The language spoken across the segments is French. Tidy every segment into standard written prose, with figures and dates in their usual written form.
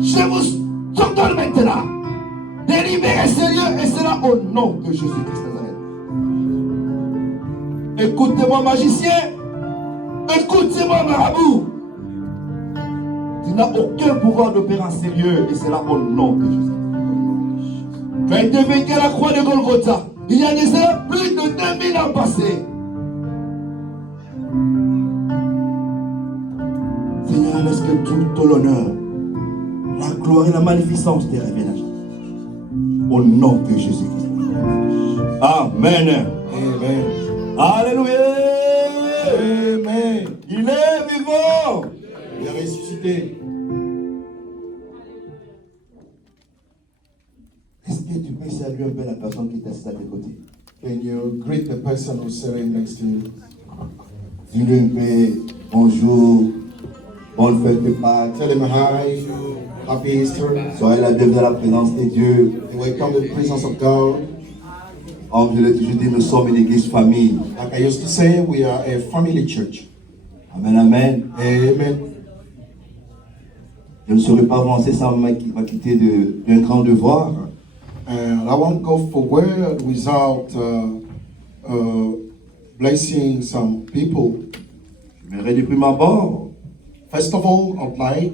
Je vous ordonne maintenant de libérer ces lieux et cela au nom de Jésus-Christ de Nazareth. Écoutez-moi, magicien. Écoutez-moi, marabout. Tu n'as aucun pouvoir d'opérer en ces lieux et cela au nom de Jésus. Tu as été vaincu à la croix de Golgotha. Il y a déjà plus de 2000 ans passés. Seigneur, laisse que tout l'honneur, la gloire et la magnificence te reviennent à jamais. Au nom de Jésus-Christ. Amen. Amen. Alléluia. Amen. Il est vivant. Il est ressuscité. Est-ce que tu peux saluer un peu la personne qui t'assiste à tes côtés? Can you greet the person who's sitting next to you? Dis-lui un peu bonjour, bonne fête de Pâques. Tell him hi, happy Easter. Soyez la bienvenue à la présence de Dieu. And welcome to the presence of God. Comme je l'ai toujours dit, nous sommes une église famille. Like I used to say, we are a family church. Amen, amen. Amen. Je ne serai pas avancé sans m'acquitter d'un grand devoir. And I won't go forward without blessing some people. J'aimerais de prime abord First of all, I'd like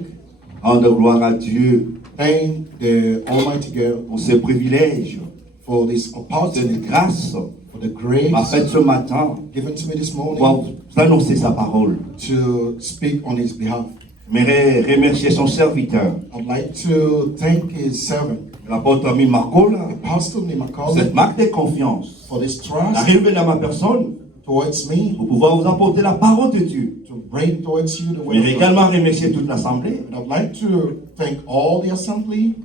rendre gloire à Dieu thank the Almighty God pour ce privilège, for this pour opportunity, cette grâce for the grace m'a faite ce matin given to me this pour morning vous annoncer sa parole. to speak on His behalf. J'aimerais remercier son serviteur, I'd like to thank His servant, l'apôtre ami Marcola, Pastor pour Nimakol, cette marque de confiance for this trust arrivé dans ma personne towards me, pour pouvoir vous apporter la parole de Dieu. to bring towards you the word Mais of God. également remercier toute l'assemblée, And I'd like to thank all the assembly,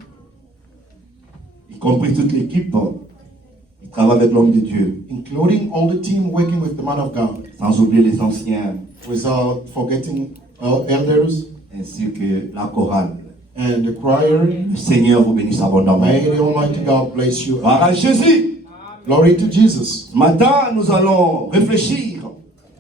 y compris toute l'équipe qui travaille avec l'homme de Dieu, including all the team working with the man of God, sans oublier les anciens, without forgetting our elders ainsi que la chorale. and the choir. Le Seigneur vous bénisse abondamment. May the Almighty God bless you. Gloire à Jésus. Glory to Jesus. Ce matin, nous allons réfléchir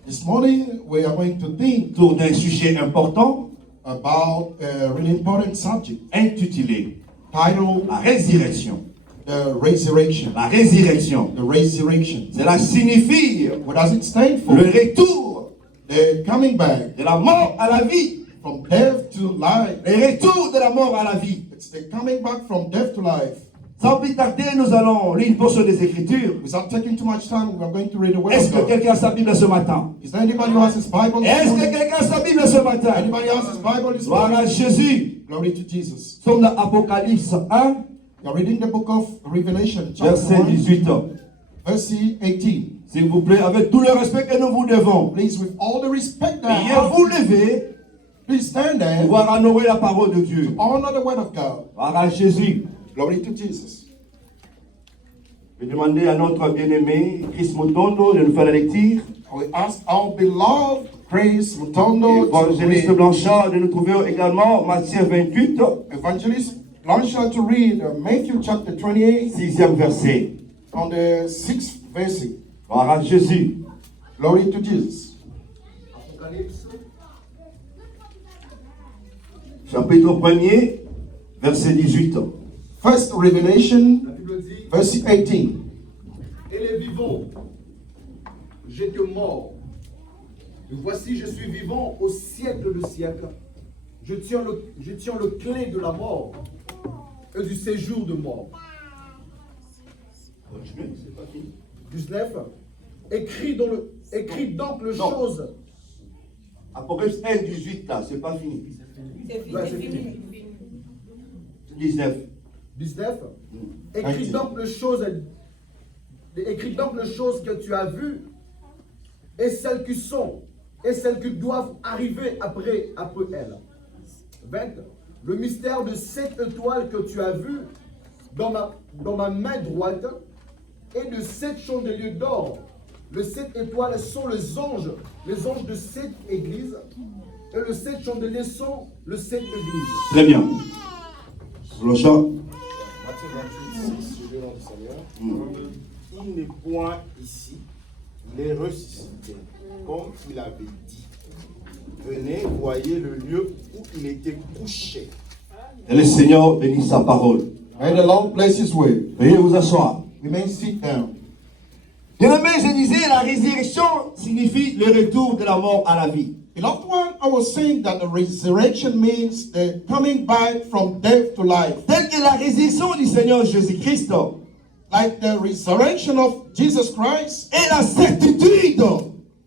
This morning we are going to think autour d'un sujet important about a really important subject intitulé titled La résurrection. the resurrection. La résurrection. The resurrection. Cela signifie What does it stand for? le retour The coming back de la mort à la vie. from death to life. Le retour de la mort à la vie. It's the coming back from death to life. Sans plus tarder, nous allons lire une portion des Écritures. Without taking too much time, we are going to read the word Est-ce of que God. quelqu'un a sa Bible ce matin? Is there anybody who has his Bible? this Est-ce que morning? quelqu'un a sa Bible ce matin? Anybody has his Bible this Gloire morning? à Jésus. Glory to Jesus. Nous sommes dans Apocalypse 1, We are reading the book of Revelation, chapter verset 1, 18. verse 18. S'il vous plaît, avec tout le respect que nous vous devons, Please, with all the respect that I veuillez have, vous lever please stand pour there. pouvoir honorer la parole de Dieu. Honor the word of God. Gloire à Jésus. Glory to Jesus. Je vais demander à notre bien-aimé Chris Mutondo de nous faire la lecture. We ask our beloved Grace Mutondo to Évangéliste read, Blanchard de nous trouver également Matthieu 28, Evangelist Blanchard to read Matthew chapter 28 6e verset. on the 6th verse. Gloire à Jésus. Glory to Jesus. Chapitre 1er, verset 18. First Revelation, La Bible dit, verse 18. et les vivants, j'étais mort. Et voici, je suis vivant au siècle de siècle. Je tiens le clé de la mort et du séjour de mort. Continuez, c'est pas fini. 19. Écris donc le Non. chose. Apocalypse 1, 18 là, c'est pas fini. Ouais, c'est fini. 19. 19. Écris donc les choses que tu as vues et celles qui sont et celles qui doivent arriver après elles. 20. Le mystère de 7 étoiles que tu as vues dans ma main droite et de 7 chandeliers d'or. Les 7 étoiles sont les anges de 7 églises et les 7 chandeliers sont les 7 églises. Très bien. Blanchard. Matthieu 28, 6, je vais dans le Seigneur. Il n'est point ici, il est ressuscité, comme il avait dit. Venez, voyez le lieu où il était couché. Et le Seigneur bénisse sa parole. May the Lord bless His word. Veuillez vous asseoir. We may sit down. Bien-aimé, je disais, la résurrection signifie le retour de la mort à la vie. Beloved one, I was saying that the resurrection means the coming back from death to life. Telle que la résurrection du Seigneur Jésus-Christ Like the resurrection of Jesus Christ est la certitude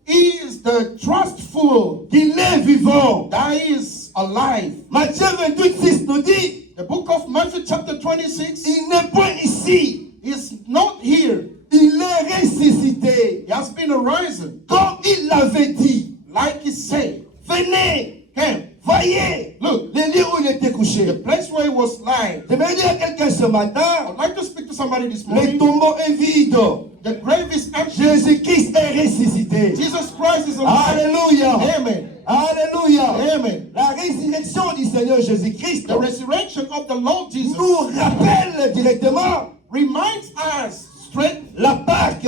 is the trustful qu'il est vivant. that is alive. Matthieu 28, 6 nous dit, The book of Matthew chapter 26 il n'est point ici, is not here. il est ressuscité. He has been arisen, Comme il l'avait dit, like he said. venez, Came, voyez look, le lieu où il était couché. the place where he was lying. J'aimerais dire à quelqu'un ce matin, I'd like to speak to somebody this le morning. tombeau est vide. The grave is empty. Jésus-Christ est ressuscité. Jesus Christ is alive. Alléluia. Amen. Alléluia. Amen. La résurrection du Seigneur Jésus-Christ The resurrection of the Lord Jesus nous rappelle directement reminds us straight la Pâque,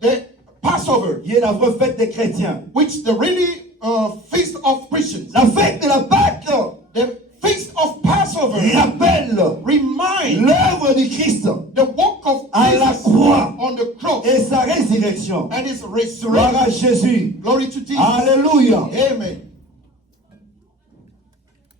the Passover, qui est la vraie fête des chrétiens. which the really feast of Christians. La fête de la Pâque The feast of Passover rappelle reminds l'œuvre du Christ the work of à la Jesus croix on the cross et sa résurrection. and his Gloire à resurrection. Jésus. Glory to Jesus. Alléluia. Amen.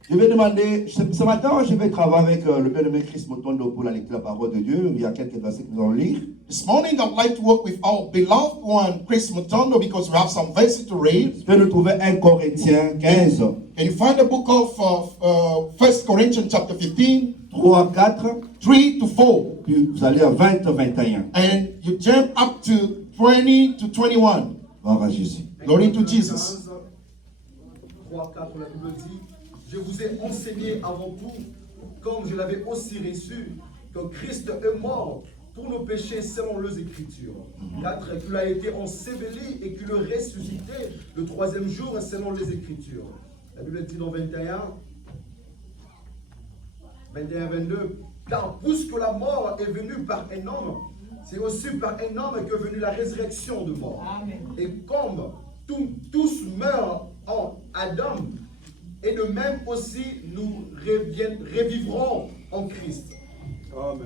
Je vais demander, ce matin, je vais travailler avec le bien-aimé Chris Motondo pour la lecture de la parole de Dieu. Il y a quelques versets que nous allons lire. This morning, I'd like to work with our beloved one, Chris Motondo, because we have some verses to read. Je vais nous trouver 1 Corinthiens 15, Can you find the book of 1 Corinthians chapter 15, 3, 4, 3 to 4, puis vous allez à 20, 21. and you jump up to 20 to 21. Gloire à Jésus. Glory to Jesus. 3, 4, la Bible dit, je vous ai enseigné avant tout, comme je l'avais aussi reçu, que Christ est mort pour nos péchés selon les Écritures. 4, qu'il a été enseveli et qu'il est ressuscité le troisième jour selon les Écritures. La Bible dit dans 21, 22, car puisque la mort est venue par un homme, c'est aussi par un homme qu'est venue la résurrection de mort. Amen. Et comme tous meurent en Adam, et de même aussi nous revivrons en Christ.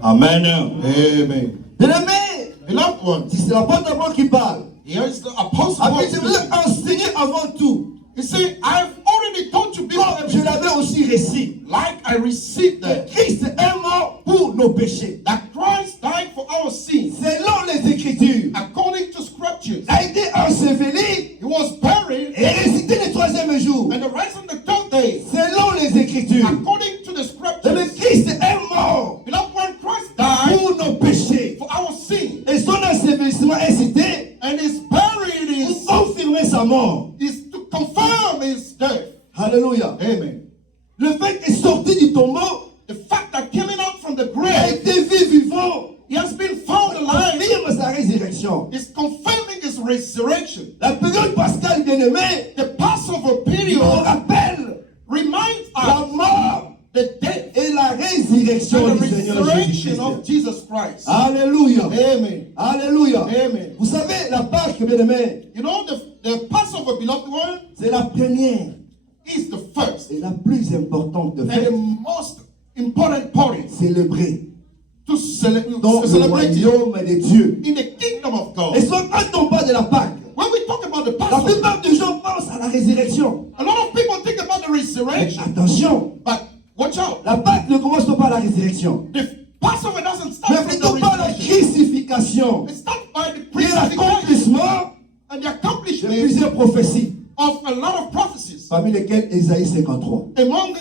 Amen. Amen. Bien-aimé, Beloved one, si c'est l'apôtre Paul qui parle, here is the apostle Paul après je vous ai speaking. enseigné avant tout, He said, I've already told you before, comme je l'avais aussi récit, like I received que that, Christ est mort pour nos péchés. that Christ died for our sins Selon les Écritures, according to scriptures. a été enseveli He was buried et ressuscité le troisième jour. and raised on the third day Selon les Écritures, according to the le scriptures. Christ est mort Beloved one, Christ died pour nos péchés. for our sins, Et son ensevelissement est cité and his buried pour confirmer sa mort. is to confirm his death. Alléluia. Amen. Le fait qu'il est sorti du tombeau, The fact that coming out from the a grave, été vu vivant, he has been found alive, confirme sa résurrection. is confirming his resurrection. La période pascale bien-aimée The Passover nous period rappelle reminds la us mort the death et la résurrection and the du Seigneur resurrection of Jésus-Christ. Jesus Christ. Alléluia. Amen. Alléluia. Amen. Vous savez, la Pâque, bien-aimé, You know, the Passover, beloved one, c'est la première is the first et la plus importante de and the fête most important party célébrée to dans le celebrate royaume de Dieu. in the kingdom of God. Et soit quand on parle de la Pâque, When we talk about the la Passover, plupart des gens pensent à la résurrection. a lot of people think about the Mais resurrection, attention, but watch out. la Pâque ne commence pas par la résurrection. The Passover doesn't Mais start from plutôt the par la resurrection. crucifixion It starts by the et crucifixion l'accomplissement and the de accomplishment plusieurs prophéties, of a lot of prophecies. parmi lesquelles Ésaïe 53. Among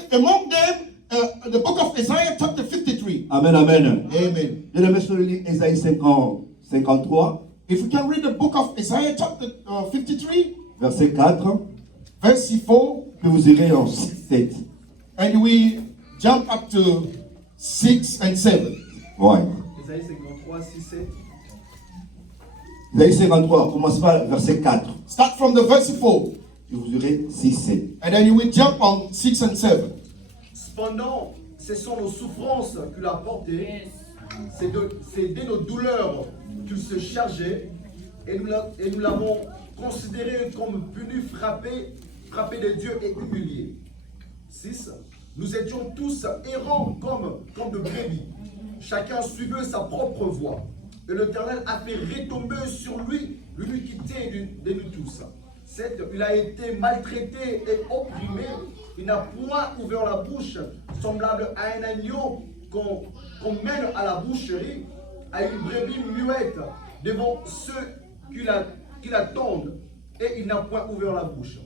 them, the book of Isaiah chapter 53. Amen, amen. Amen. Je le mets sur le livre Ésaïe 53, If we can read the book of Isaiah chapter 53, verset 4, verse 4, puis vous irez en 6, 7. and we jump up to 6 and 7. Ouais. Ésaïe 53, 6, 7. Ésaïe 53, commence par verset 4, Start from the verse 4, puis vous irez 6, 7. and then you will jump on 6 and 7. Cependant, ce sont nos souffrances qu'il a portées, c'est de nos douleurs qu'il se chargeait, et nous l'avons considéré comme puni, frappé frappés de Dieu et humiliés. 6. Nous étions tous errants comme de brebis. Chacun suivait sa propre voie. Et l'Éternel a fait retomber sur lui l'iniquité de nous tous. 7. Il a été maltraité et opprimé. Il n'a point ouvert la bouche, semblable à un agneau qu'on mène à la boucherie, à une brebis muette devant ceux qui l'attendent. Et il n'a point ouvert la bouche.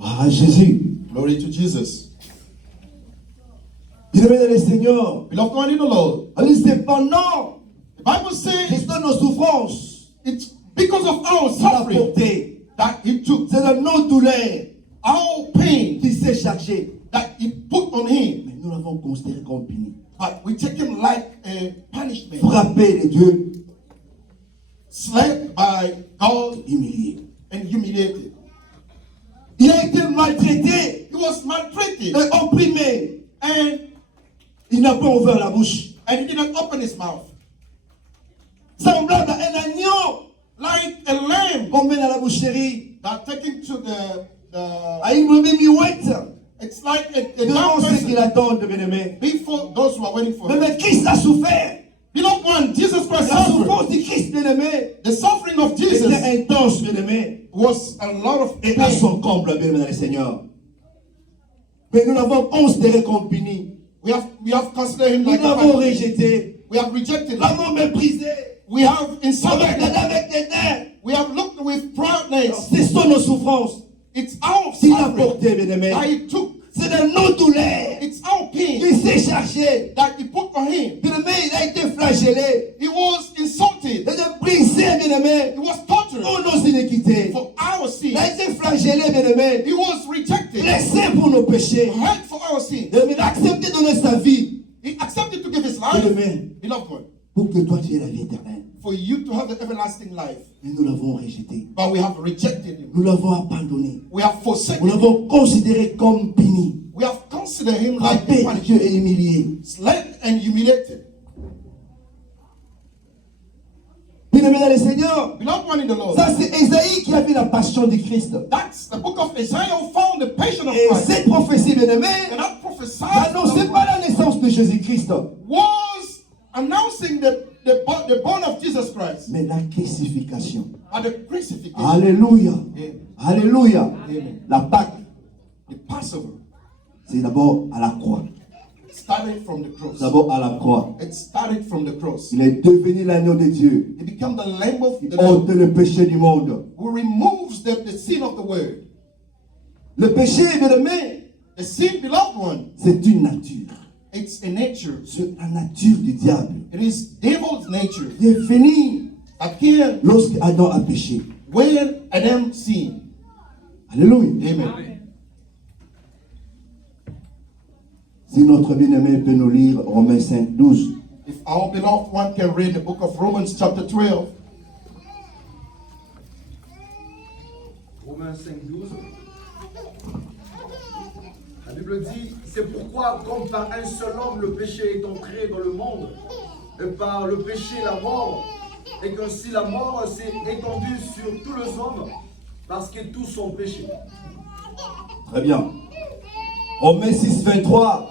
Ah, Jésus. Glory to Jesus. Bien-aimé dans le Seigneur. Beloved one in the Lord, Allez, c'est pendant the Bible says Christ nos souffrances it's because of our qu'il a suffering porté. that He took, C'est de nos douleurs our pain qu'il s'est chargé. that He put on Him. Mais nous l'avons considéré comme puni. But we take Him like a punishment, Frappé de Dieu, slapped by God humilié. and humiliated. Il a été maltraité He was maltreated et opprimé. and Il n'a pas ouvert la bouche. He didn't open His mouth. Semblable à un agneau Like a lamb qu'on mène à la boucherie. that taken to the À une brebis muette. it's like a Devant dumb ceux qui person l'attendent, bien-aimé. before those who are waiting for Him. Mais Christ a souffert. Beloved one, Jesus Christ La suffered. souffrance du Christ, bien-aimé, The suffering of Jesus était intense, bien-aimé. was a lot of Et à pain. son comble, bien-aimé dans le Seigneur. Mais nous l'avons considéré comme puni. We have considered Him Nous like a l'avons punishment. rejeté. We have rejected Nous Him. l'avons méprisé. We have insulted Avec les Him. dents, avec les dents. We have looked with proudness. Ce sont nos souffrances. It's our Qu'il a suffering porté, bien-aimé. that He took. C'est de nos douleurs. It's our pain Il s'est chargé. that He put on Him. Bien-aimé, il a été flagellé. He was insulted. Il a été brisé, bien-aimé. He was tortured Pour nos iniquités. for our Il sins. a été flagellé, bien-aimé. He was rejected, Blessé pour nos péchés. hurt for our sins. Il a accepté de donner sa vie. He accepted to give His life, Bien-aimé, beloved one, pour que toi tu aies la vie éternelle. for you to have the everlasting life. Mais nous l'avons rejeté. But we have rejected Him. Nous l'avons abandonné. We have Nous forsaken Him. l'avons considéré comme puni. We have considered Him like Frappé a de punishment, Dieu et humilié. slapped and humiliated. Bien-aimé dans le Seigneur, Beloved one in the Lord, ça c'est Ésaïe qui a vu la passion du Christ. that's the book of Isaiah who found the passion of Et Christ. cette prophétie, bien-aimé, And that prophesied n'annonçait pas la naissance de Jésus-Christ, was announcing the born of Jesus Christ mais la crucifixion. and the crucifixion. Alléluia. Amen. Alléluia. Amen. La Pâque, The Passover c'est d'abord à la croix. started from the cross. D'abord à la croix. It started from the cross. Il est devenu l'agneau de Dieu. It became the Lamb of Il the ôte Lord le péché du monde. who removes the sin of the world. Le péché, bien-aimé, The sin, beloved one, c'est une nature. it's a nature. C'est la nature du diable. It is devil's nature Il est fini that came lorsque Adam a péché. when Adam sinned. Alléluia. Amen. Si notre bien-aimé peut nous lire Romains 5, 12. If our beloved one can read the book of Romans chapter 12, Romains 5, 12. La Bible dit, c'est pourquoi, comme par un seul homme le péché est entré dans le monde, et par le péché la mort, et qu'ainsi la mort s'est étendue sur tous les hommes, parce que tous ont péché. Très bien. Romains 6, 23.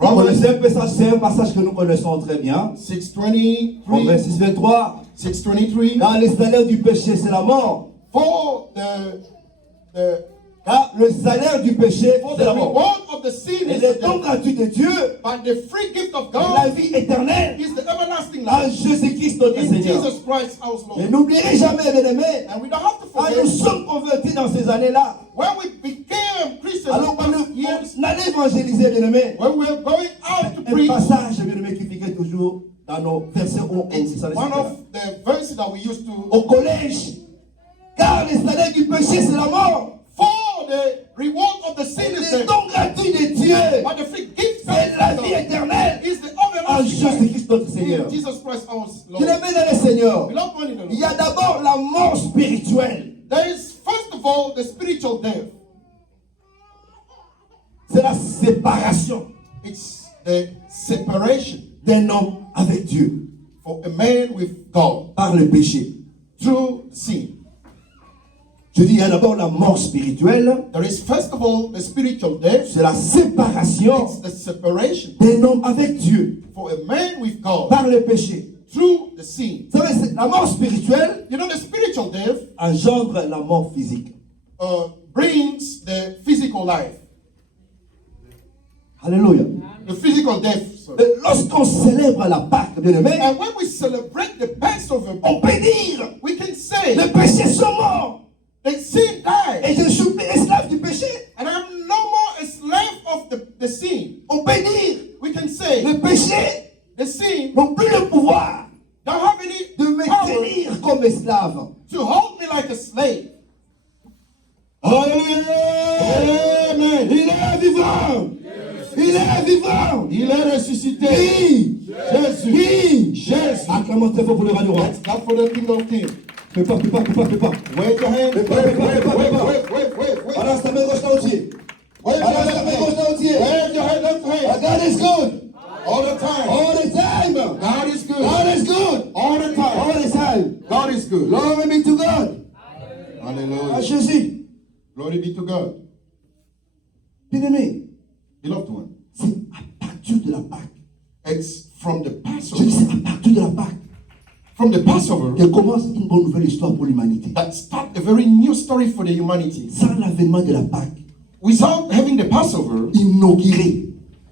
Vous connaissez un peu ça, c'est un passage que nous connaissons très bien. 6:23, Romains 6, 23. 6:23. Car le salaire du péché, c'est la mort. For Car le salaire du péché, for c'est the la mort. reward of the sin Et is le the don death, gratuit de Dieu, but the free gift of la God vie éternelle, is the everlasting en life Jésus-Christ notre in Seigneur. Jesus Christ our Et Lord. n'oubliez jamais, bien-aimés, And we don't have to quand nous forget, sommes convertis dans ces années-là, when we became Christians alors in quand those years, on allait évangéliser, bien-aimés, when we were going out to un preach, passage, bien-aimés, qui figurait toujours dans nos versets où on it's ça, one of the verses that we used to, au collège. Car le salaire du péché, c'est la mort. for the reward of the sin is Le the, don gratuit de Dieu, but the free gift c'est la of vie God éternelle is the en everlasting life Jésus-Christ notre Seigneur. in Jesus Christ our Je Lord. les mets dans le Seigneur. Beloved one in the Il Lord, y a d'abord la mort spirituelle. there is first of all the spiritual death. C'est la séparation It's the separation d'un homme avec Dieu for a man with God par le péché. through sin. Je dis, il y a d'abord la mort spirituelle. There is first of all the spiritual death. C'est la séparation It's the separation d'un homme avec Dieu for a man with God par le péché. through the sin. Vous savez, la mort spirituelle You know, the spiritual death engendre la mort physique. brings the physical life. Alléluia. The physical death. Sorry. Lorsqu'on célèbre la Pâque, bien aimé, And when we celebrate the Passover, on peut dire, we can say les péchés sont morts. the sin died. Et je ne suis plus esclave du péché. And I'm no more a slave of the sin. On peut dire, We can say les péchés the sin n'ont plus le pouvoir don't have any de me power tenir comme esclave. to hold me like a slave. Alléluia. Amen. Il est vivant. Il est vivant. Il est ressuscité. Qui? Jésus. Qui? Jésus. Acclamons très fort pour le roi du roi. Let's clap for the King of Kings. Fais pas. Wave your hand. Wave. Balance ta main gauche là entier. Wave your Balance ta hand. main gauche là entier. Wave your hand, left hand. God is good. All the time. All the time. God is good. God is good. All the time. All the time. God is good. Glory be to God. À Hallelujah. Jésus. Glory be to God. Bien-aimé, Beloved one. c'est à partir de la Pâque. It's from the Je dis, Passover. c'est à partir de la Pâque From the Passover que commence une bonne nouvelle histoire pour l'humanité. that start a very new story for the humanity. Sans l'avènement de la Pâque, Without having the Passover inauguré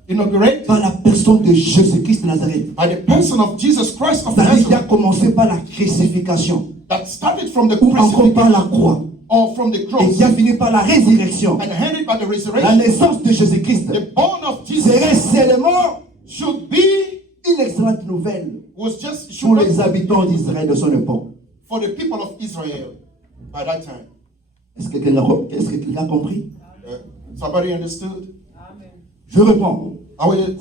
inaugurated par la personne de Jésus-Christ de Nazareth. by the person of Jesus Christ of C'est-à-dire qu'il a Nazareth, commencé par la crucifixion, that started from the ou encore par crucifixion la croix, or from the et cross qui a fini par la résurrection. and handed by the La resurrection. naissance de Jésus-Christ The born of Jesus serait seulement should be une excellente nouvelle was just pour should les not habitants d'Israël de son époque. for the people of Israel by that time. Est-ce que quelqu'un a compris? Somebody understood? Je réponds.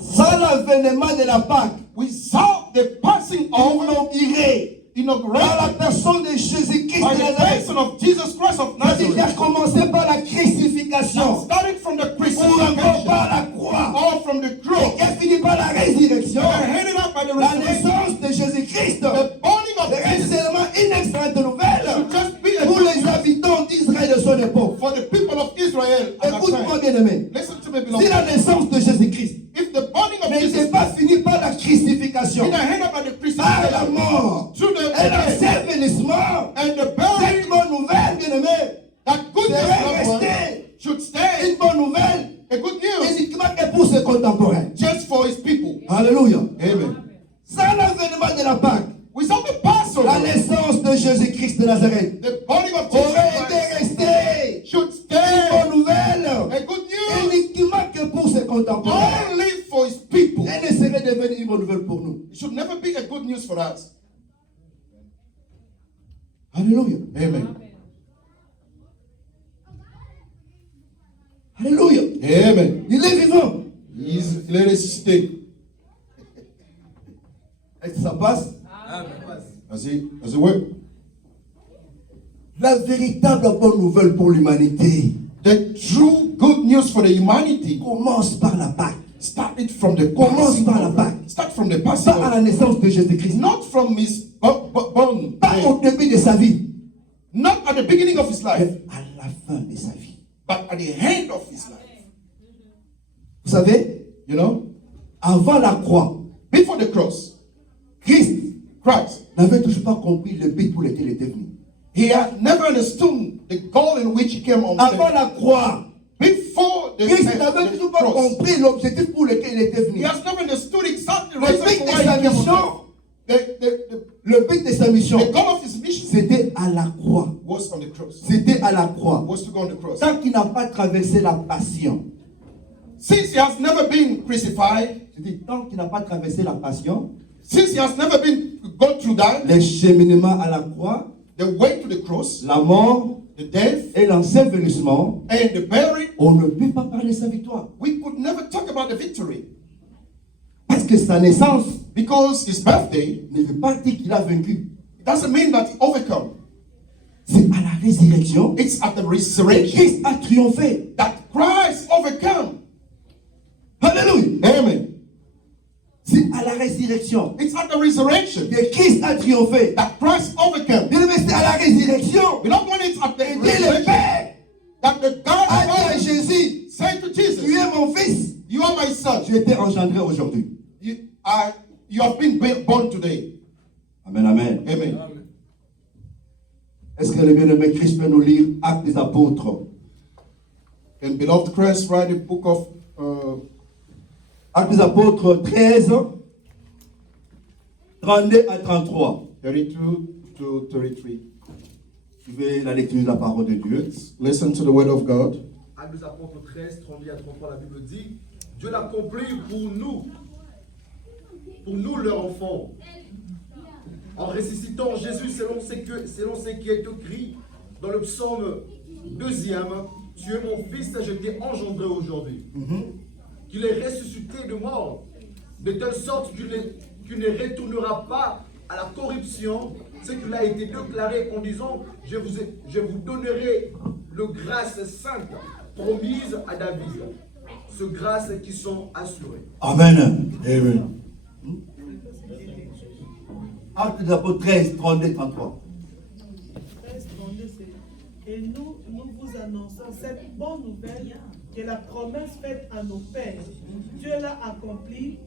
Sans l'avènement de la Pâque, Without the passing over, inauguré par la inaugurated personne de Jésus-Christ by de the Nazareth, person of Jesus Christ of c'est-à-dire qu'il a Nazareth, commencé par la crucifixion, started from the ou encore crucifixion par la croix, or from the et cross, qui a fini par la résurrection. and handed up by the La resurrection. naissance de Jésus-Christ The burning of serait Jesus seulement une excellente nouvelle should just be a pour good les news habitants d'Israël de son époque. for the people of Israel at that Écoute-moi, time. bien-aimé. Listen to me, Si beloved. la naissance de Jésus-Christ If the burning of n'était Jesus pas finie par la crucifixion, in the hand by the par la crucifixion, mort, through the et death, l'ensevelissement, and the cette burying, bonne nouvelle, bien-aimé, that good news serait loved one, restée should stay une bonne nouvelle a good news uniquement que pour ses contemporains. just for his people. Alléluia. Amen. Sans l'avènement de la Pâque, Without the la Passover, naissance de Jésus-Christ de Nazareth the burning of Jesus aurait été Christ restée should une stay bonne nouvelle a good news uniquement que pour ses contemporains. only for his people. Elle ne serait devenue une bonne nouvelle pour nous. It should never be a good news for us. Alléluia. Amen. Alléluia. Amen. Il est vivant. Il est ressuscité. Est-ce que ça passe? Does it work? La véritable bonne nouvelle pour l'humanité The true good news for the humanity commence par la Pâque. started from the Commence par la Passover. Pâque. Start from the Pas à Passover. la naissance de Jésus-Christ. Not from his born, Pas au début de sa vie. not at the beginning of his life, Mais à la fin de sa vie. but at the end of his life. Vous savez, You know, avant la croix, before the cross, Christ Christ, n'avait toujours pas compris le but pour lequel il était venu. he had never understood the goal in which he came on Avant earth. la croix, Before Christ n'avait the toujours pas cross, compris l'objectif pour lequel il était he venu. has never understood exactly the Le reason but for de why sa he came on mission, earth. le but de sa mission, The goal of his mission c'était à la croix. was on the cross. C'était à la croix. Was to go on the cross. Tant qu'il n'a pas traversé la passion, Since he has never been crucified, je dis, tant qu'il n'a pas traversé la passion, since he has never been gone through that, le cheminement à la croix, the way to the cross, la mort the death, et l'ensevelissement, and the burial, on ne peut pas parler de sa victoire. we could never talk about the victory. Parce que sa naissance Because his birthday, ne veut pas dire qu'il a vaincu. it doesn't mean that he overcome. C'est à la résurrection It's at the que resurrection Christ a triomphé. that Christ overcome. Alléluia. Amen. C'est à à la résurrection It's at the resurrection que Christ a triomphé. that Christ overcame. Bien-aimé, c'est à la résurrection Beloved, when it's at the que Dieu le resurrection Père that the God a dit à of Jésus, say to tu Jesus, es mon fils, you are my son. tu étais engendré aujourd'hui. You have been born today. Amen, amen. Amen. Est-ce que le bien-aimé Christ peut nous lire Actes des Apôtres? And beloved Christ, write the book of Actes des Apôtres 13, 32 à 33. 32 to 33. Suivez la lecture de la parole de Dieu. Listen to the word of God. Actes des Apôtres 13, 32 à 33, la Bible dit, Dieu l'accomplit pour nous leurs enfants, en ressuscitant Jésus selon ce qui est écrit dans le psaume 2e, tu es mon fils, je t'ai engendré aujourd'hui. Qu'il est ressuscité de mort, de telle sorte qu'il ne retournera pas à la corruption, ce qu'il a été déclaré en disant, je vous donnerai le grâce sainte promise à David. Ce grâce qui sont assurées. Amen. Amen. Actes des Apôtres 13, 32, 33. 13, 32, c'est, et nous vous annonçons cette bonne nouvelle que la promesse faite à nos pères, Dieu l'a accomplie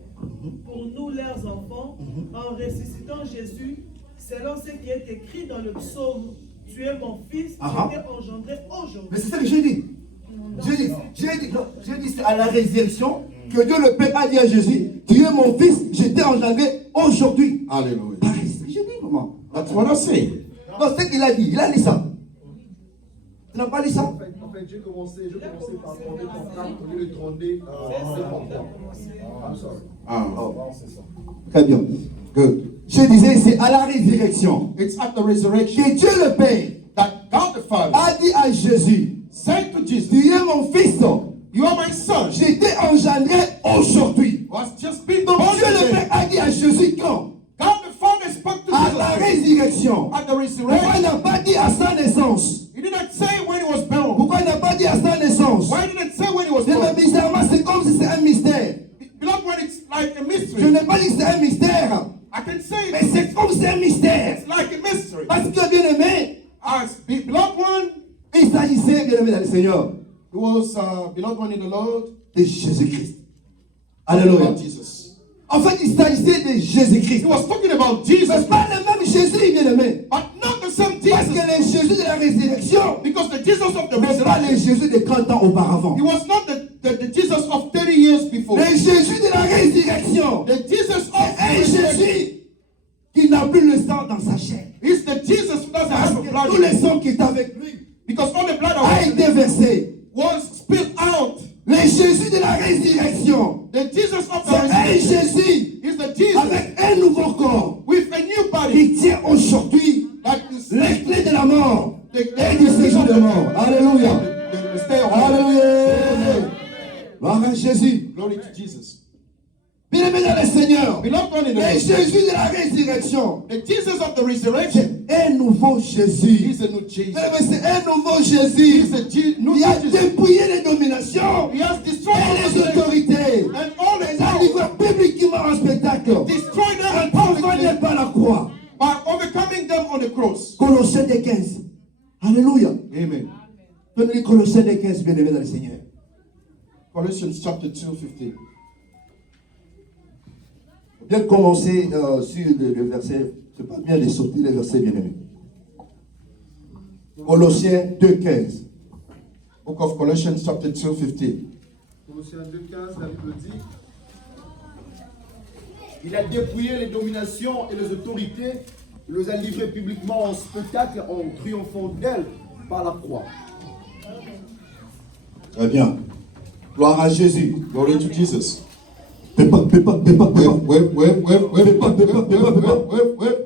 pour nous leurs enfants en ressuscitant Jésus selon ce qui est écrit dans le psaume. Tu es mon fils, je t'ai engendré aujourd'hui. Mais c'est ça que j'ai dit. J'ai dit c'est à la résurrection que Dieu le Père a dit à Jésus, tu es mon fils, je t'ai engendré aujourd'hui. Hallelujah. J'ai dit comment? That's what I say. Non, c'est ce qu'il a dit. Il a dit ça. Tu n'as pas dit ça? En fait, j'ai commencé par 32, 34, au lieu de 32, 53. I'm sorry. Oh. Très bien. Good. Je disais, c'est à la résurrection It's at the resurrection que Dieu le Père that God the Father a dit à Jésus, said to Jesus, tu es mon fils, you are my son. je t'ai engendré aujourd'hui. Was just been Donc born Dieu le today. Père a dit à Jésus quand? God the Father spoke to À la Jesus résurrection. at the Pourquoi il resurrection. n'a pas dit à sa naissance? He did not say when he was born. Pourquoi il n'a pas dit à sa naissance? Why did it say when he was Mais born? bizarrement, c'est comme si c'est un mystère. Beloved, when it's like a Je mystery, n'ai pas dit que c'est un mystère, I can say mais it. c'est comme si c'est un mystère. It's like a mystery. Parce que, bien aimé, As beloved one, il s'agissait, bien aimé dans le Seigneur, it was beloved one in the Lord. de Jésus-Christ. Talking Alléluia. about Jesus. En fait, il s'agissait de Jésus-Christ. He was talking about Jesus, Mais pas le même Jésus, bien aimé. but not the same Parce que Jesus. le Jésus de la résurrection Because the Jesus of the n'est pas le resurrection, Jésus de 30 ans auparavant. he was not the Jesus of 30 years before. Le Jésus de la résurrection The Jesus of est un the resurrection Jésus qui n'a plus le sang dans sa chair. is the Jesus who doesn't Parce have a que blood tout in le him. sang qui est avec lui Because all the blood a of été versé. was spilled out. Le Jésus de la résurrection, The Jesus of the c'est un resurrection Jésus is the Jesus avec un nouveau corps with a new body qui tient aujourd'hui that is les clés de la mort the et du séjour de mort. Alléluia. the stay of Alléluia. Gloire à Jésus. Glory to Jesus. Bien-aimé dans le Seigneur, Beloved one in the le Lord, Jésus de la résurrection, the Jesus of the resurrection c'est un nouveau Jésus. is a new Jesus. Bien-aimé, c'est un nouveau Jésus. He's a new Il a Jesus. dépouillé les dominations He has destroyed et all les the authority autorités. and all the Il a power. livré publiquement en spectacle. Destroyed them En and parvenant par la croix. by overcoming them on the cross. Colossiens 15. Alléluia. Amen. Donnez Colossiens 15, bien-aimé dans le Seigneur. Colossians chapter 2:15. Bien commencer sur le verset, c'est pas bien de sauter les versets, bien-aimés. Colossiens 2,15. Book of Colossians chapter 2:15. Colossiens 2,15, la Bible dit, il a dépouillé les dominations et les autorités, il les a livrées publiquement en spectacle en triomphant d'elles par la croix. Très bien. Gloire à Jésus. Glory to Jesus.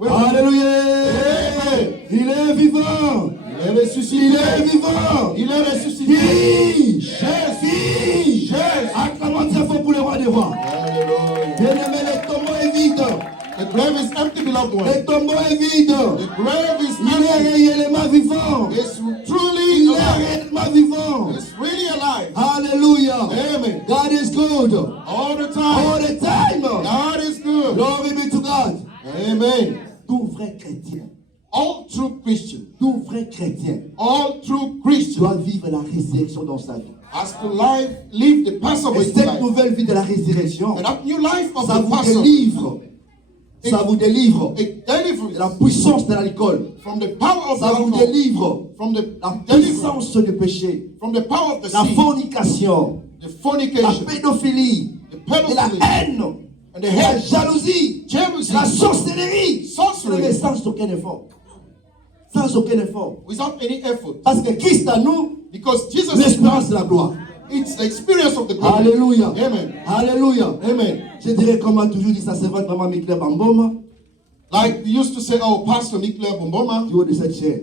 Alléluia. Il est vivant. Il est ressuscité. Il est vivant. Il est ressuscité. Qui? Jésus. Jésus. Acclamons très fort pour le roi des rois. Hallelujah. Bien-aimé, le tombeau est vide. The grave is empty, beloved one. Le tombeau est vide. The grave is Il est empty. réellement vivant. It's Il truly est alive. réellement vivant. It's really alive. Hallelujah. Amen. God is good. good. All the All time. the time. God is good. Glory be to God. Amen. Tout vrai chrétien, All true Christian, tout vrai chrétien all true Christian doit vivre la résurrection dans sa vie. has to live the Passover Et in cette life. nouvelle vie de la résurrection, And that new life of ça the vous Passover, délivre. Ça vous délivre it de delivers la puissance de l'alcool. from the power of the Ça vous alcohol, délivre from the la deliverance, puissance du péché, from the power of the la sin, fornication, the la fornication, pédophilie, the et la pedophilia, haine, and the et la hate, jalousie, jealousy, et la sorcellerie. sorcery, Mais sans aucun effort. Sans aucun effort. without any effort. Parce que Christ à nous, Because Jesus is l'espérance de la gloire. it's the experience of the glory. Alléluia. Amen. Alléluia. Amen. Je dirais comme on a toujours dit, ça c'est votre maman Mikler Bamboma, Like we used to say, oh, Pastor Mikler Bomboma, du haut de cette chair.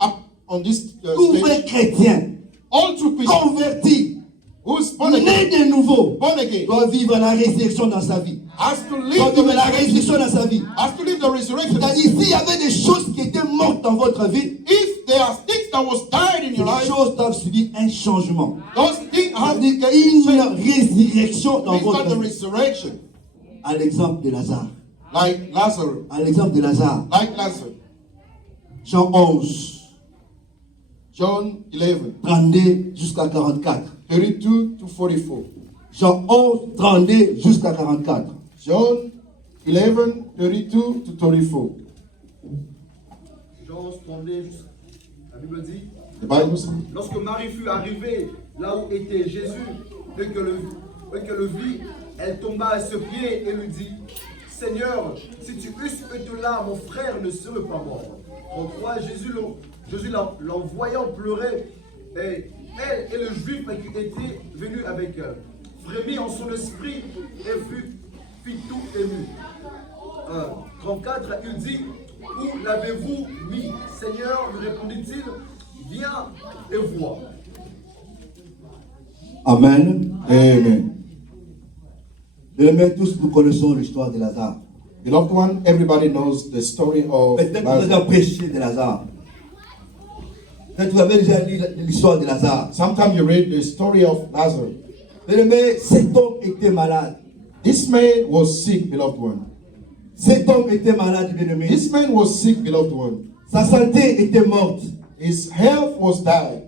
up on this Tout stage, vrai chrétien, all true Christians converti, who's born again, né de nouveau, born again, doit vivre la résurrection dans sa vie. has to Doit live the vivre la resurrection. résurrection dans sa vie. Has to live the resurrection. C'est-à-dire, s'il y avait des choses qui étaient mortes dans votre vie, If there are things that was died in ces your life, choses doivent subir un changement. those things Ça have veut dire qu'il y a une résurrection dans things got votre the vie. resurrection. À l'exemple de Lazare. Like Lazarus. À l'exemple de Lazare. Like Lazarus. Jean 11, John 11, 32 jusqu'à 44. 32 to 44. Jean 11, 32 jusqu'à 44. John 11, 32 to 34. Jean 11, 32, la Bible dit, The Bible says, lorsque Marie fut arrivée là où était Jésus, et que le vit, elle tomba à ses pieds et lui dit, Seigneur, si tu eusses été là, mon frère ne serait pas mort. En 3, Jésus l'envoyant pleurer, et elle et le juif qui était venu avec elle, frémit en son esprit et fut tout ému. 34, il dit, où l'avez-vous mis? Seigneur, lui répondit-il, viens et vois. Amen. Amen. Bien-aimés, tous nous connaissons l'histoire de Lazare. Beloved one, everybody knows the story of Peut-être que vous avez déjà Lazarus. prêché de Lazare. Peut-être que vous avez déjà lu l'histoire de Lazare. Sometimes you read the story of Lazarus. Bien-aimés, cet homme était malade. This man was sick, beloved one. Cet homme était malade, bien-aimé. This man was sick, beloved one. Sa santé était morte. His health was died.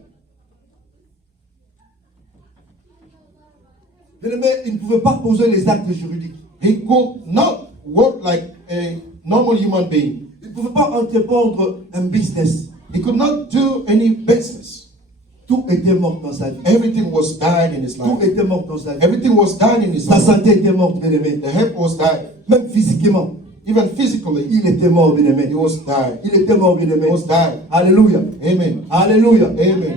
Bien-aimé, il ne pouvait pas poser les actes juridiques. He could not work like a normal human being. Il ne pouvait pas entreprendre un business. He could not do any business. Tout était mort dans sa vie. Everything was died in his Tout life. était mort dans sa vie. Everything was died in his Sa life. santé était morte, bien-aimé. The health was died. Même physiquement, Even physically, il était mort, bien-aimé. he was died. Il était mort, bien-aimé. He was died. Alléluia. Amen. Alléluia. Amen.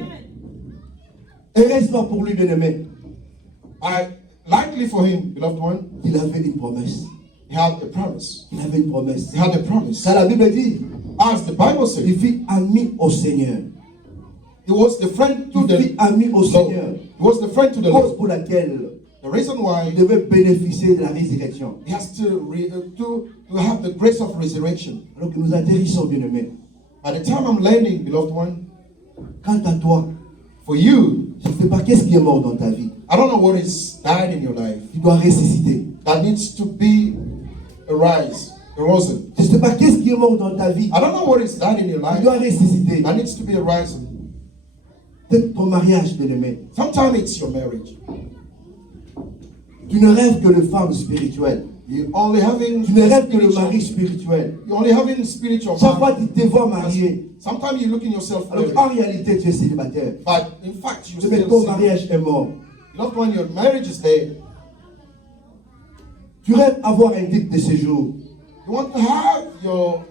Heureusement pour lui, bien-aimé, Likely for him, beloved one, il avait une promesse. he had a promise. Il avait une promesse. He had a promise. Car la Bible dit, As the Bible says, il fut ami au Seigneur. he was the friend to Il the fut ami au Lord. Seigneur. He was the friend to the Cause Lord. pour laquelle The reason why il devait bénéficier de la résurrection. he has to have the grace of resurrection. Alors que nous atterrissons, bien-aimé. By the time I'm landing, beloved one, Quant à toi, for you, je ne sais pas qu'est-ce qui est mort dans ta vie. I don't know what is died in your life Tu dois ressusciter. that needs to be arisen. Je ne sais pas qu'est-ce qui est mort dans ta vie. I don't know what is died in your Tu life dois ressusciter. that needs to be arisen. Peut-être ton mariage, bien-aimé. Sometimes it's your marriage. Tu ne rêves que de femme spirituelle. You're only having Tu ne rêves que de spiritual- mari spirituel. You're only having spiritual Chaque fois man. tu te vois marié. Sometimes you look in yourself Alors married, qu'en réalité, tu es célibataire. but in fact you're Mais still ton single. mariage est mort. Not when your marriage is there. Tu rêves avoir un titre de séjour. You want to have your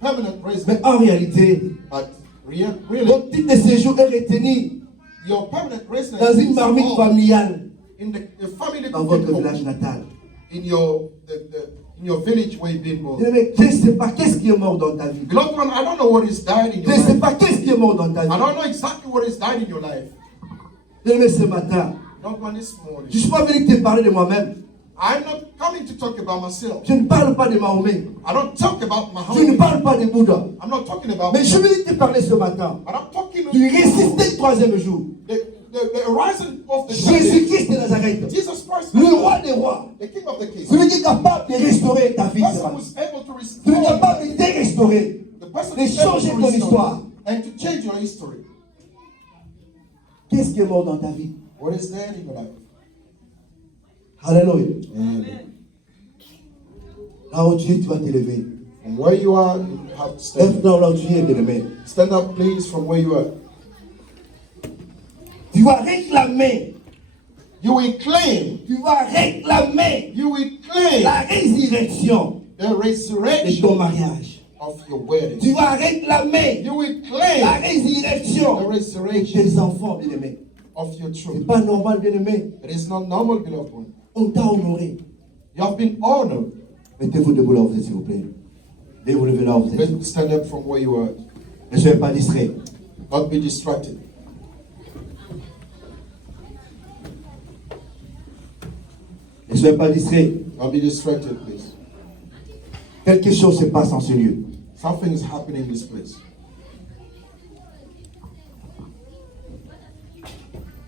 permanent residence, Mais en réalité, but really, ton titre de séjour est retenu your permanent residence dans une is marmite all familiale in the family dans votre people, village natal. in your village where you've been born. Mais je ne sais pas qu'est-ce qui est mort dans ta vie. Beloved one, I don't know what is died in Je your ne sais life. pas qu'est-ce qui est mort dans ta I vie. don't know exactly what is died in your life. Mais ce matin, Not one this je ne morning. suis pas venu te parler de moi-même. I'm not coming to talk about myself. Je ne parle pas de Mahomet. I don't talk about Je ne Muhammad. parle pas de Bouddha. I'm not talking about Mais je suis venu te parler ce matin but I'm talking du ressuscité le troisième jour. the horizon of the Jésus-Christ de Nazareth, Jesus Christ, le roi des rois, the King of the Kings, celui qui est capable de restaurer ta vie, the person who is able to celui qui est restore, capable de te restaurer, the person de who is able changer to ton restore histoire. and to change your history. Qu'est-ce qui est mort dans ta vie? What is there in your life? Alléluia. Amen. Là où tu es, tu vas te lever. From where you are, you have to stand. Lève-toi là où tu es, bien-aimé. Stand up, please, from where you are. Tu vas réclamer. You will claim. Tu vas réclamer You will claim la résurrection the de resurrection ton mariage. of your wedding. Tu vas réclamer You will la claim the résurrection de resurrection tes enfants, bien-aimés. of your C'est children. pas normal, bien-aimé. It is not normal, beloved one. On t'a honoré. You have been honored. Mettez-vous debout là où vous êtes, s'il vous plaît. Veuillez vous lever là où vous êtes. Let's stand up from where you are. Ne soyez pas distrait. Not be distracted. Ne soyez pas distrait. Not be distracted, please. Quelque chose se passe en ce lieu. Something is happening in this place.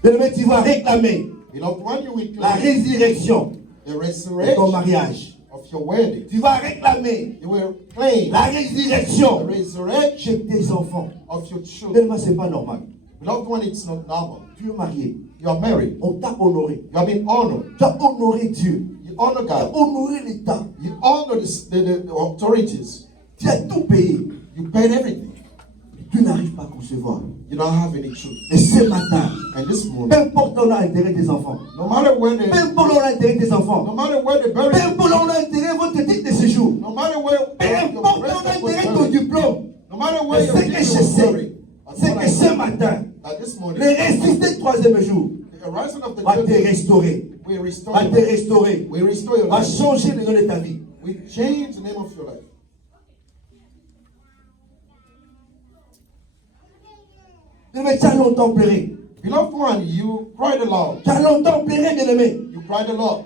Bien-aimé, tu vas réclamer Beloved one, you will la claim résurrection the de ton resurrection mariage. of your wedding. Tu vas réclamer You will claim la the résurrection resurrection de tes enfants. of your children. Bien-aimé, c'est pas normal. Beloved one, it's not normal. Tu es marié. You are married. On t'a honoré. You have been honored. Tu as honoré Dieu. You honor Tu as God. honoré l'État. You honor the authorities. Tu as tout payé. You paid everything. Tu n'arrives pas à concevoir. You don't have any truth. Et ce matin, And this peu morning, importe où on a enterré tes enfants, no matter where peu they, importe où on a enterré tes enfants, no matter where they peu bury you, importe où on a enterré votre titre de séjour, no matter where peu your importe où rest on a of was enterré ton buried, diplôme, no matter mais where your ce que je dignity was sais, buried, c'est que ce matin, that this le morning, ressuscité du troisième jour the horizon of the va te judgment restaurer, will restore va your te life. restaurer, We restore your va life. changer le nom de ta vie. We change the name of your life. Mais tu as longtemps pleuré. Beloved one, you cried a lot. Tu as longtemps pleuré, bien-aimé. You cried a lot.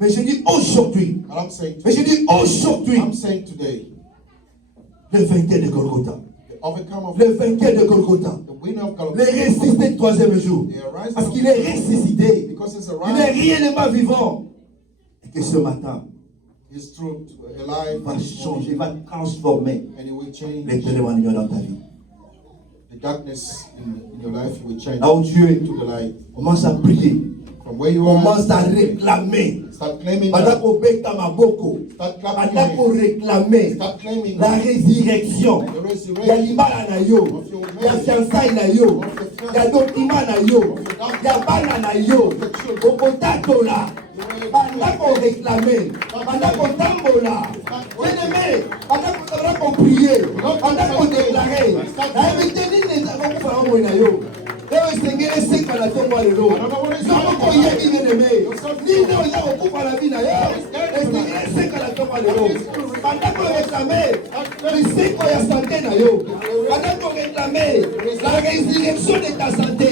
Mais je dis aujourd'hui, And I'm saying mais je today, dis aujourd'hui, I'm saying today, le vainqueur de Golgotha, the overcomer of le vainqueur de Golgotha, the winner of le Golgotha, ressuscité du troisième jour, the horizon parce of qu'il est ressuscité, because he's il est alive, réellement vivant, et que ce matin, his truth alive, il va changer, il va transformer and he will change les télémans dans ta vie. the darkness in your life. He will change Là où tu es, to the light. commence à prier, From where you are, commence à réclamer. start claiming Pendant that. qu'on bête ma boko, Start clapping your pendant qu'on hands. réclamait Start claiming la résurrection. the Il y a resurrection l'imala na yo, il y a fiançailles na yo, il y a document na yo, il y a bana na yo, au contato là, pendant qu'on réclamait, pendant qu'on tambola, bien-aimé, pendant qu'on priait, pendant qu'on déclarait, la vérité n'est pas pour faire un moyen na yo. Et Seigneur, c'est qu'à la tombe de l'eau. Nous avons bien bien-aimé. Ni nous avons coupé la vie d'ailleurs. Et Seigneur, c'est qu'à la tombe de l'eau. Pendant qu'on réclamait, c'est qu'on a santé d'ailleurs. Pendant qu'on réclamait la résurrection de ta santé.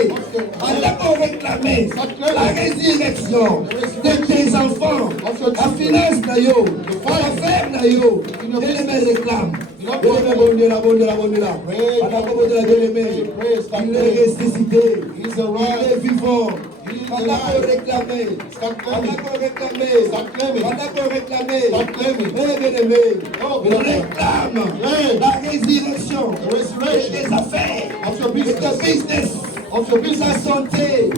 Pendant qu'on réclamait la résurrection de tes enfants. La finance d'ailleurs. L'affaire d'ailleurs. Et les réclament. Il est ressuscité, il est vivant. Pendant qu'on réclamait, bien-aimé, on réclame la résurrection de tes affaires, de ton business, de ta santé,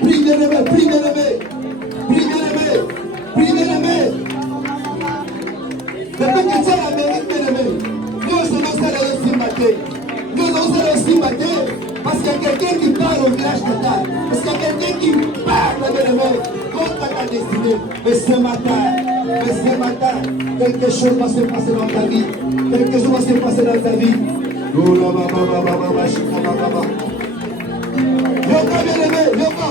Prie bien-aimé, prie bien-aimé, prie bien-aimé, prie bien-aimé. Depuis que tu es en Amérique, bien-aimé, nous sommes allés aussi matin. Nous sommes allés aussi matin parce qu'il y a quelqu'un qui parle au village total. Parce qu'il y a quelqu'un qui parle, bien-aimé, contre ta destinée. Et ce matin, Mais ce matin, quelque chose va se passer dans ta vie. Quelque chose va se passer dans ta vie. Yoka bien-aimé, Yoka.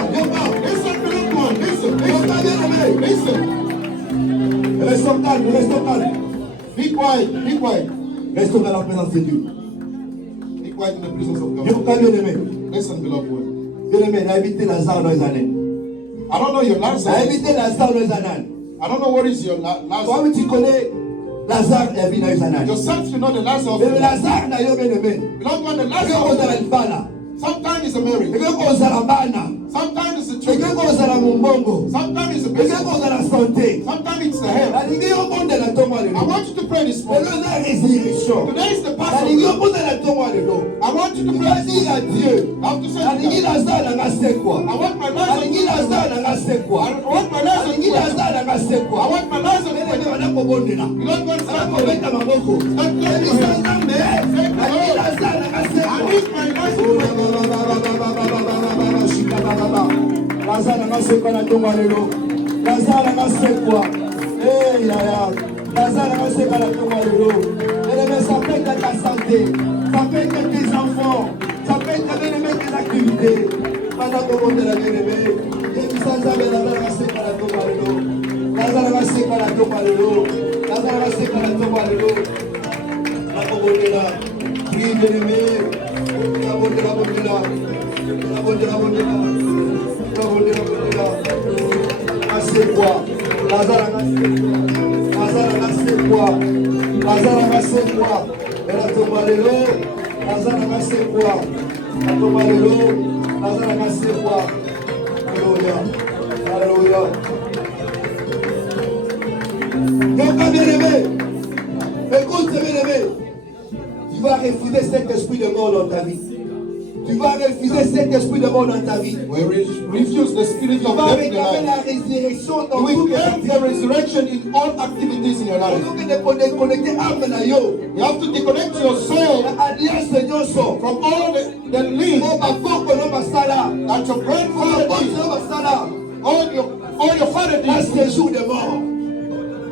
Listen, beloved one. Listen. Yoka bien-aimé. Listen. Restons calmes. Be quiet. Restons dans la présence de Dieu. Be quiet in the presence of God. Yoka bien-aimé. Listen, beloved one. Bien-aimé, n'a invité Lazare dans les années. I don't know your N'a Lazarus. invité Lazare dans les années. I don't know what is your Lazarus. Toi, tu connais Lazare est venu dans les années. Yourself, you know the Lazarus. Mais Lazare n'a pas bien-aimé. Beloved one, the Eko kozala Lazarus. libala. Sometimes it's a marriage. Eko kozala bana. Sometimes it's a Eko children. kozala mombongo. Sometimes it's a Eko business. kozala santé. Sometimes it's the health. Nalingi yo bondela ntongo ya I lelo. want you to pray this morning. Lelo eza résurrection. Today is the Nalingi yo Passover. bondela ntongo ya lelo. I want you to Tu pray vas this dire à morning. Dieu. I have to say Nalingi to God, Lazare nanga sekwa. I want my Nalingi Lazarus. Lazare nanga sekwa. I want my Lazarus. Nalingi Lazare nanga sekwa. I want my Lazarus. Bene bana kobondela. You don't want Bana to kobeta maboko. Ebisa Nzambe. Nalingi Lazare nanga I sekwa. need my Lazarus. Lazare angasekwa na ntongo ya lelo. Lazare angasekwa. Lazare angasekwa na ntongo ya lelo. Bien-aimé, ça peut être ta santé, ça peut être tes enfants, ça peut être bien-aimé tes activités. Pendant que vous êtes là, bien-aimé, Yebisa Nzambe, Lazare angasekwa na ntongo ya lelo. Lazare angasekwa na ntongo ya lelo. Lazare angasekwa na ntongo ya lelo. Nakobondela. Prie, bien-aimé. Bondela. Asekwa. Lazare angasekwa. Elatomba lelo. Lazare angasekwa. Atomba lelo. Lazare angasekwa. Alléluia. Yoka bien-aimé. Écoute, bien-aimé. Tu vas refuser cet esprit de mort dans ta vie. Tu vas refuser cet esprit de mort dans ta vie. We refuse the spirit Tu of vas death in your réclamer life. la résurrection dans You will toutes les claim the resurrection in all activities in your life. Pendant que de connecter âme na yo. You have to disconnect your soul Alliance nyonso. from all the links Oh, bakoko no basala. that your grandfather Bakoko did, no basala. all your father Dans did ce jour de mort.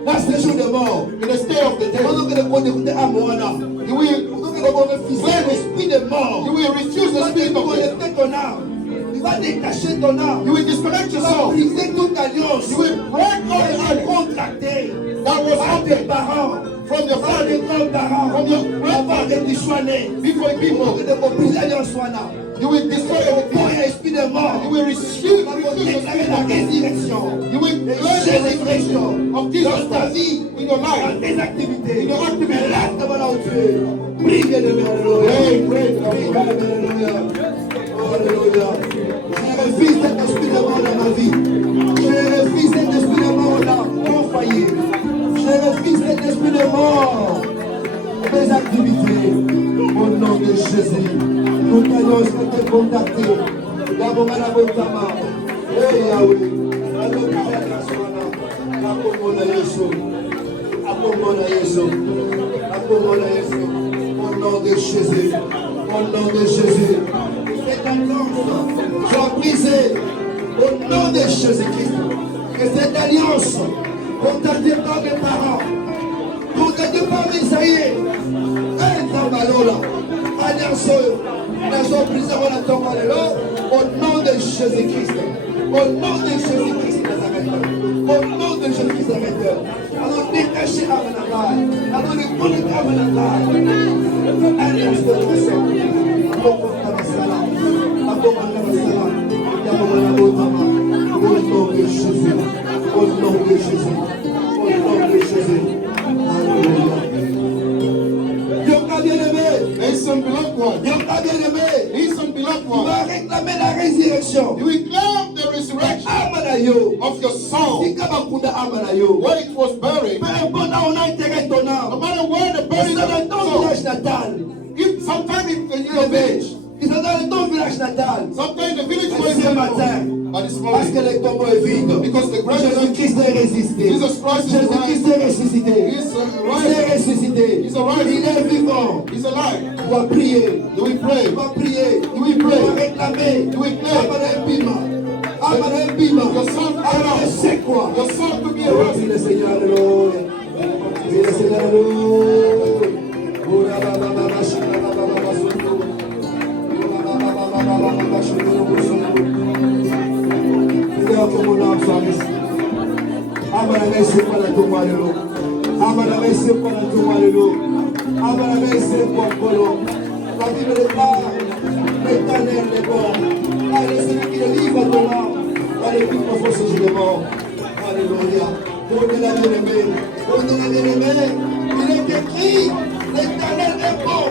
Dans ce jour de mort. in the state of the dead. Pendant que de connecter âme wana. You will Pendant que de refuser l'esprit de mort. You will refuse Tu the vas spirit of death. déconnecter ton âme. Tu vas détacher ton âme. You will disconnect Tu your vas soul. briser toute alliance. You will break all the Elle est alliance contractée that was par tes open parents, from your par tes family, grands-parents, from your avant que grandfather, tu sois né. before you Pour que people. de briser l'alliance soit là. You will destroy Pour everything. l'esprit de mort. You will refuse Pour the déclarer spirit la of death. résurrection. You will De declare the Jésus-Christ of Jesus dans ta Christ vie, in your dans life. tes activités. In your activities. Mais là, devant là où tu es. Prie, bien-aimé, alléluia. Pray, pray, Prie, bien-aimé, alléluia. Oh, alléluia. Je refuse cet esprit de mort dans ma vie. Je refuse cet esprit de mort dans mon foyer. Je refuse cet esprit de mort. Mes activités, au nom de Jésus, nous allons être contactés. D'abord, à la bonne femme. Eh Yahweh, à l'hôpital de la Soana, à Pomona Yesu, à Pomona Yesu, à Pomona Yesu, au nom de Jésus, au nom de Jésus. Cette alliance soit brisée au nom de Jésus-Christ. Que cette alliance, contactée par mes parents, contactée par mes aïeux, alliance, nation brisée la tombe au nom de Jésus-Christ. Au nom de Jésus-Christ Nazareth. Au nom de Jésus-Christ Nazareth. Alors détachez Amanakai. Alors les connecter Amanakai. Alliance de nation. Au nom de Jésus. Au nom de Jésus. Au nom de Jésus. Alléluia. Yoka bien-aimé. Listen, beloved one. Yoka bien-aimé. Listen, beloved Tu vas one. réclamer la résurrection. You will claim the resurrection Amanayo. of your soul Sika bakunda amanayo. where it was buried. Peu importe là on a enterré ton No âme. matter where the buried C'est dans ton soul. village natal. If sometime in your village, Ils sont dans ton village natal. sometimes the village Mais where ce you matin, but it's parce que morning. le tombeau est vide. Because the ground is Jésus-Christ est résisté. Jesus Christ is Jésus-Christ alive. est ressuscité. He's Il est alive. ressuscité. He's alive. Il est vivant. He's alive. Tu vas prier. You will pray. Tu vas prier. You will Tu pray. vas réclamer. You will pray. Amana Epima. Amana bima. Amana c'est quoi? Your soul to be a Merci le Seigneur, alléluia. Merci le Seigneur, alléluia. Oh la la la la la, shit, la la la la la, soto. Oh la la la la la la la, shit, la la la soto. Seigneur, que mon âme soit ici. Amana merci pour la tombe, alléluia. Amana merci pour la tombe, alléluia. Amana merci pour le colon. La Bible est là. L'éternel est bon. Allez, celui qui est libre à ton âme. Allez, plus profond ce jugement. Alléluia. Pour de la bien-aimée. Pour de la bien-aimée. Il est écrit, l'éternel est bon.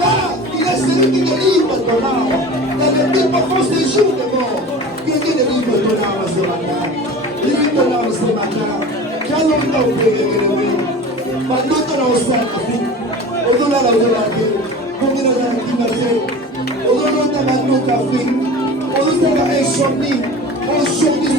Là, il est celui qui est libre à ton âme. Dans le plus profond ce jour de mort. Dieu dit de libre à ton âme ce matin. Libre ton âme ce matin. Quel longtemps vous pouvez bien-aimé. Pendant que l'on s'en a au-delà de la vie. Pour de la intimité. Au-delà de la café. Au-delà de la insomnie. Aujourd'hui,